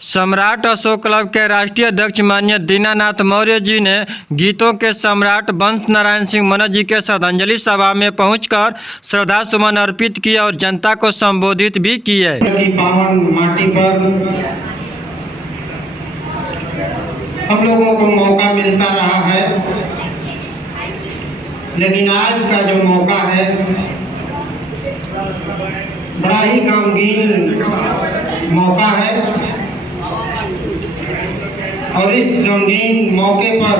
सम्राट अशोक क्लब के राष्ट्रीय अध्यक्ष माननीय दीनानाथ मौर्य जी ने गीतों के सम्राट वंश नारायण सिंह मनोज जी के श्रद्धांजलि सभा में पहुंचकर श्रद्धा सुमन अर्पित किए और जनता को संबोधित भी किए। पावन माटी पर हम लोगों को मौका मिलता रहा है, लेकिन आज का जो मौका है बड़ा ही गमगीन मौका है और इस गमगीन मौके पर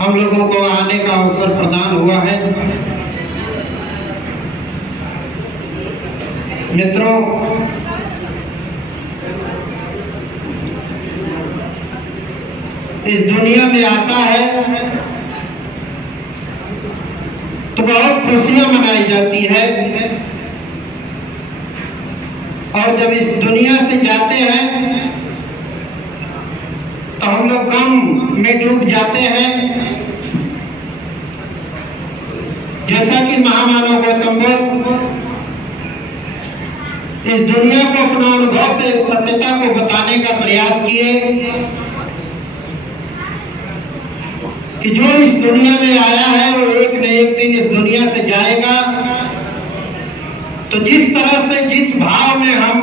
हम लोगों को आने का अवसर प्रदान हुआ है। मित्रों, इस दुनिया में आता है तो बहुत खुशियां मनाई जाती है और जब इस दुनिया से जाते हैं तो हम लोग गम में डूब जाते हैं। जैसा कि महामानव गौतम बुद्ध इस दुनिया को अपना अनुभव से सत्यता को बताने का प्रयास किए कि जो इस दुनिया में आया है वो एक न एक दिन इस दुनिया से जाएगा। तो जिस तरह से जिस भाव में हम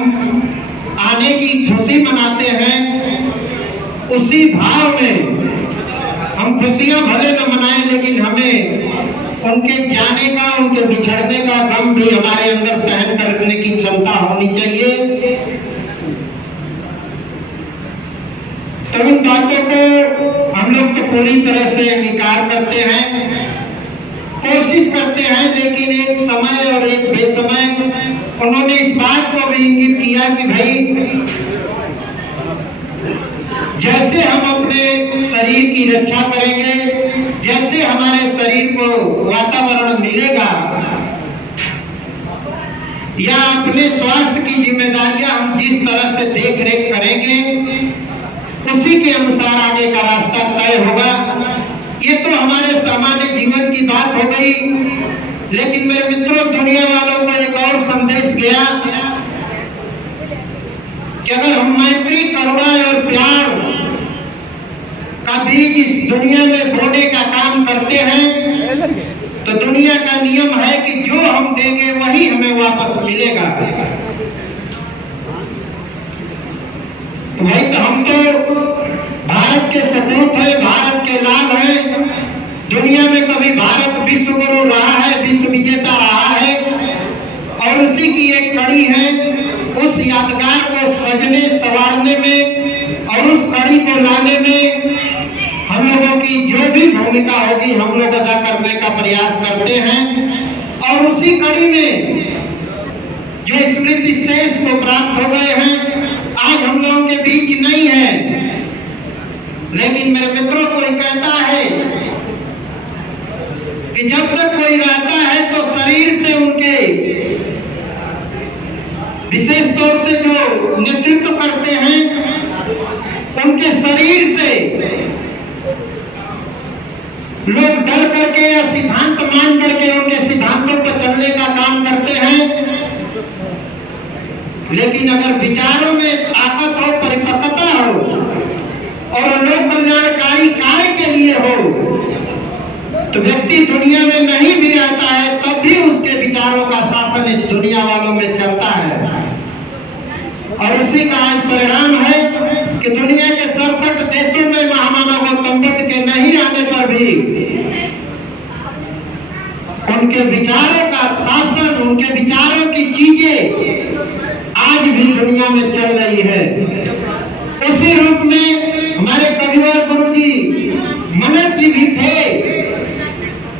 आने की खुशी मनाते हैं उसी भाव में हम खुशियां भले न मनाएं, लेकिन हमें उनके जाने का, उनके बिछड़ने का गम भी हमारे अंदर सहन करने की क्षमता होनी चाहिए। तो इन बातों को हम लोग तो पूरी तरह से अंगीकार करते हैं, कोशिश करते हैं, लेकिन एक समय और एक बेसमय उन्होंने इस बात को भी इंगित किया कि भाई जैसे हम अपने शरीर की रक्षा करेंगे, जैसे हमारे शरीर को वातावरण मिलेगा या अपने स्वास्थ्य की जिम्मेदारियां हम जिस तरह से देख रेख करेंगे उसी के अनुसार आगे का रास्ता तय होगा। ये तो हमारे सामान्य जीवन की बात हो गई, लेकिन मेरे मित्रों, दुनिया वालों को एक और संदेश गया कि अगर हम मैत्री, करुणा और प्यार का बीज इस दुनिया में बोने का काम करते हैं तो दुनिया का नियम है कि जो हम देंगे वही हमें वापस मिलेगा। तो भाई, तो हम तो भारत के सपूत हैं, भारत के लाल हैं। दुनिया में कभी भारत विश्व गुरु रहा है, विश्व विजेता रहा है और उसी की एक कड़ी है उस यादगार को सजने संवारने में और उस कड़ी को लाने में हम लोगों की जो भी भूमिका होगी हम लोग अदा करने का प्रयास करते हैं। और उसी कड़ी में जो स्मृति शेष को प्राप्त हो गए हैं आज हम लोगों के बीच नहीं है, लेकिन मेरे मित्रों, कोई कहता है कि जब तक कोई रहता है तो शरीर से उनके विशेष तौर से जो नेतृत्व करते हैं उनके शरीर से लोग डर करके या सिद्धांत मान करके उनके सिद्धांतों पर चलने का काम करते हैं। लेकिन अगर विचारों में ताकत हो, परिपक्वता हो और लोक कल्याणकारी कार्य के लिए हो तो व्यक्ति दुनिया में नहीं भी रहता है तब भी उसके विचारों का शासन इस दुनिया वालों में चलता है। और उसी का आज परिणाम है कि दुनिया के 67 देशों में महामानव गौतम बुद्ध के नहीं रहने पर भी उनके विचारों का शासन, उनके विचारों की चीजें आज भी दुनिया में चल रही है। उसी रूप में हमारे कविवर गुरु जी मनोज जी भी थे।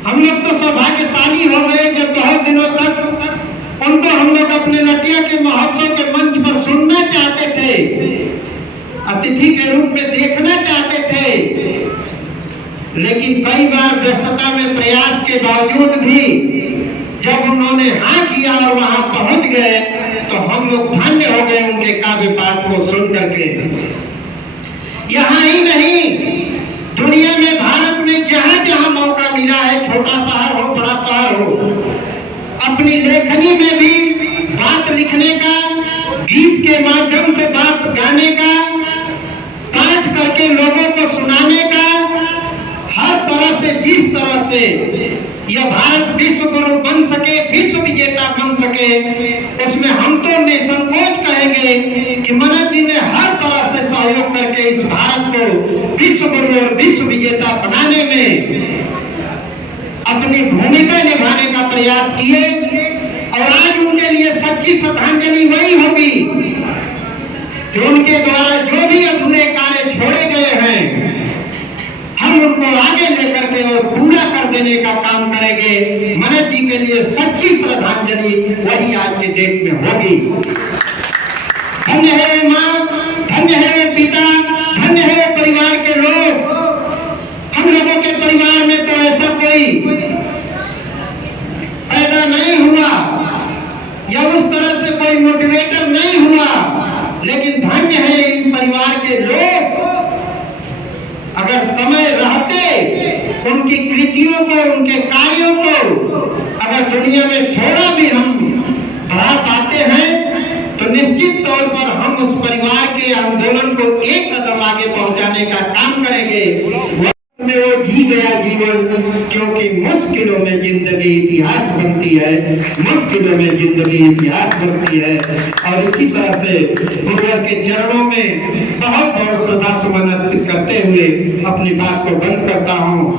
हम लोग तो सौभाग्यशाली हो गए जब बहुत दिनों तक उनको हम लोग अपने नटिया के महोत्सव के मंच पर सुनना चाहते थे, अतिथि के रूप में देखना चाहते थे, लेकिन कई बार व्यस्तता में प्रयास के बावजूद भी जब उन्होंने हाँ किया और वहां पहुंच गए तो हम लोग धन्य हो गए उनके काव्य पाठ को सुन करके। यहाँ ही नहीं, दुनिया में, भारत में जहां जहां मौका मिला है, छोटा शहर हो बड़ा शहर हो, अपनी लेखनी में भी बात लिखने का, गीत के माध्यम से बात गाने का कि मनोज जी ने हर तरह से सहयोग करके इस भारत को विश्व गुरु और विश्व विजेता बनाने में अपनी भूमिका निभाने का प्रयास किए और आज उनके लिए सच्ची श्रद्धांजलि वही होगी कि उनके द्वारा जो भी अधूरे कार्य छोड़े गए हैं हम उनको आगे लेकर के और पूरा कर देने का काम करेंगे। मनोज जी के लिए सच्ची श्रद्धांजलि वही आज के डेट में होगी। धन्य है वे माँ, धन्य है वे पिता, धन्य है वे परिवार के लोग। हम लोगों के परिवार में तो ऐसा कोई पैदा नहीं हुआ या उस तरह से कोई मोटिवेटर नहीं हुआ, लेकिन धन्य है इन परिवार के लोग। अगर समय रहते उनकी कृतियों को, उनके कार्यों को अगर दुनिया में थोड़ा भी हम बढ़ा पाते हैं तो निश्चित तौर पर हम उस परिवार के आंदोलन को एक कदम आगे पहुंचाने का काम करेंगे। में वो जी गया जीवन, क्योंकि मुश्किलों में जिंदगी इतिहास बनती है, मुश्किलों में जिंदगी इतिहास बनती है। और इसी तरह से गुरुवर के चरणों में बहुत बहुत श्रद्धा सुमन अर्पित करते हुए अपनी बात को बंद करता हूँ।